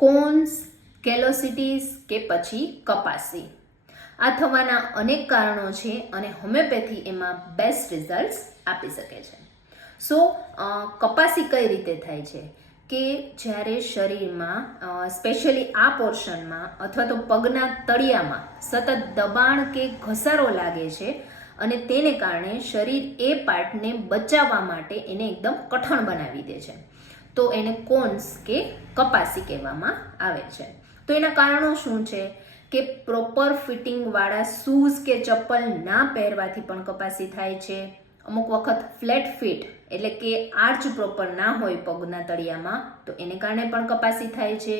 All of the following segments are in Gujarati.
કોન્સ, કેલોસિટીસ કે પછી કપાસી. આ થવાના અનેક કારણો છે અને હોમિયોપેથી એમાં બેસ્ટ રિઝલ્ટ્સ આપી શકે છે. સો કપાસી કઈ રીતે થાય છે કે જ્યારે શરીરમાં સ્પેશિયલી આ પોર્શનમાં અથવા તો પગના તળિયામાં સતત દબાણ કે ઘસારો લાગે છે અને તેને કારણે શરીર એ પાર્ટને બચાવવા માટે એને એકદમ કઠણ બનાવી દે છે, તો એને કોન્સ કે કપાસી કહેવામાં આવે છે. તો એના કારણો શું છે કે પ્રોપર ફિટિંગવાળા શૂઝ કે ચપ્પલ ના પહેરવાથી પણ કપાસી થાય છે. અમુક વખત ફ્લેટ ફીટ એટલે કે આર્ચ પ્રોપર ના હોય પગના તળિયામાં તો એને કારણે પણ કપાસી થાય છે.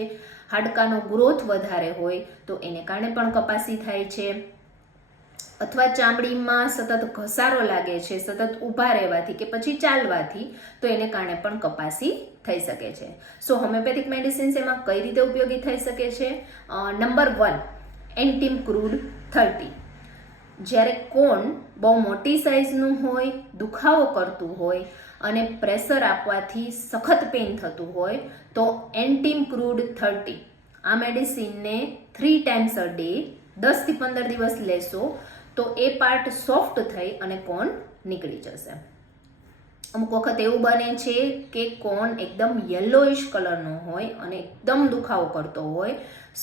હાડકાનો ગ્રોથ વધારે હોય તો એને કારણે પણ કપાસી થાય છે. અથવા ચામડીમાં સતત ઘસારો લાગે છે સતત ઊભા રહેવાથી કે પછી ચાલવાથી તો એને કારણે પણ કપાસી થઈ શકે છે. સો હોમિયોપેથિક મેડિસિન્સ એમાં કઈ રીતે ઉપયોગી થઈ શકે છે? નંબર 1, એન્ટીમ ક્રૂડ 30. જ્યારે કોન બહુ મોટી સાઇઝનું હોય, દુખાવો કરતું હોય અને પ્રેશર આપવાથી સખત પેઇન થતું હોય તો એન્ટીમ ક્રૂડ 30 આ મેડિસિનને 3 times a day 10 થી 15 દિવસ લેશો તો એ પાર્ટ સોફ્ટ થઈ અને કોન નીકળી જશે. અમુક વખત એવું બને છે કે કોન એકદમ યલોઇશ કલરનો હોય અને એકદમ દુખાવો કરતો હોય,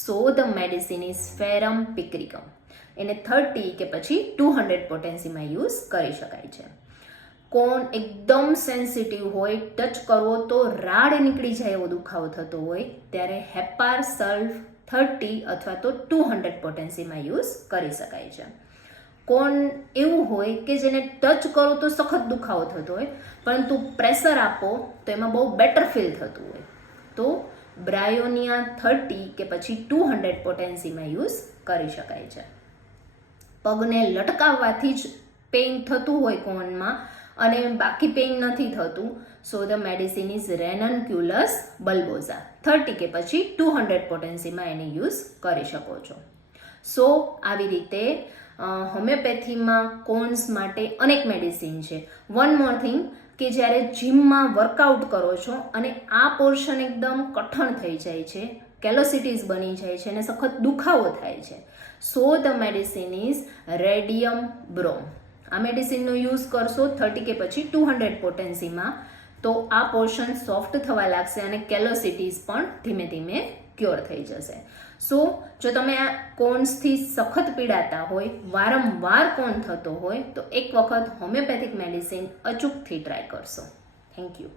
સો ધ મેડિસિન ઇઝ ફેરમ પિક્રિકમ. એને 30 કે પછી 200 પોટેન્સીમાં યુઝ કરી શકાય છે. કોન એકદમ સેન્સિટિવ હોય, ટચ કરવો તો રાડ નીકળી જાય એવો દુખાવો થતો હોય ત્યારે હેપાર સલ્ફ 30 અથવા તો 200 પોટેન્સીમાં યુઝ કરી શકાય છે. કોન એવું હોય કે જેને ટચ કરો તો સખત દુખાવો થતો હોય પરંતુ પ્રેશર આપો તો એમાં બહુ બેટર ફીલ થતું હોય તો બ્રાયોનિયા 30 કે પછી 200 પોટેન્સીમાં યુઝ કરી શકાય છે. પગને લટકાવવાથી જ પેઇન થતું હોય કોનમાં અને બાકી પેઇન નથી થતું, સો ધ મેડિસિન ઇઝ રેનનક્યુલસ બલ્બોઝા 30 કે પછી 200 પોટેન્સીમાં એને યુઝ કરી શકો છો. સો આવી રીતે હોમિયોપેથીમાં કોન્સ માટે અનેક મેડિસિન છે. વન મોર થિંગ કે જ્યારે જીમમાં વર્કઆઉટ કરો છો અને આ પોર્શન એકદમ કઠણ થઈ જાય છે, કેલોસિટીસ બની જાય છે અને સખત દુખાવો થાય છે, સો ધ મેડિસિન ઇઝ રેડિયમ બ્રોમ. આ મેડિસિનનો યુઝ કરશો 30 કે પછી 200 પોટેન્સીમાં તો આ પોર્શન સોફ્ટ થવા લાગશે અને કેલોસિટીસ પણ ધીમે ધીમે ક્યોર થઈ જશે. સો જો તમે આ કોન્સથી સખત પીડાતા હોય, વારંવાર કોન થતો હોય તો એક વખત હોમિયોપેથિક મેડિસિન અચૂકથી ટ્રાય કરશો. Thank you.